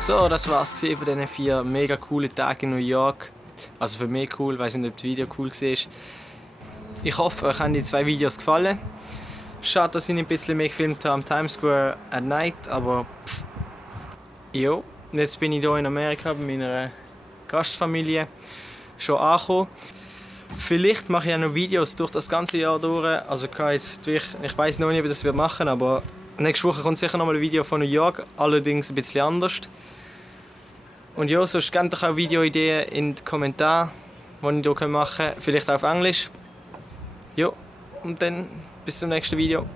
So, das war's von diesen 4 mega coolen Tagen in New York. Also für mich cool, ich weiß nicht, ob das Video cool war. Ich hoffe, euch haben die 2 Videos gefallen. Schade, dass ich nicht ein bisschen mehr gefilmt habe am Times Square at Night, aber jo. Jetzt bin ich hier in Amerika bei meiner Gastfamilie schon angekommen. Vielleicht mache ich auch noch Videos durch das ganze Jahr durch. Also ich weiß noch nicht, ob ich das machen will, aber nächste Woche kommt sicher noch mal ein Video von New York, allerdings ein bisschen anders. Und ja, sonst gebt euch auch Videoideen in die Kommentare, die ich hier machen kann, vielleicht auch auf Englisch. Ja, und dann bis zum nächsten Video.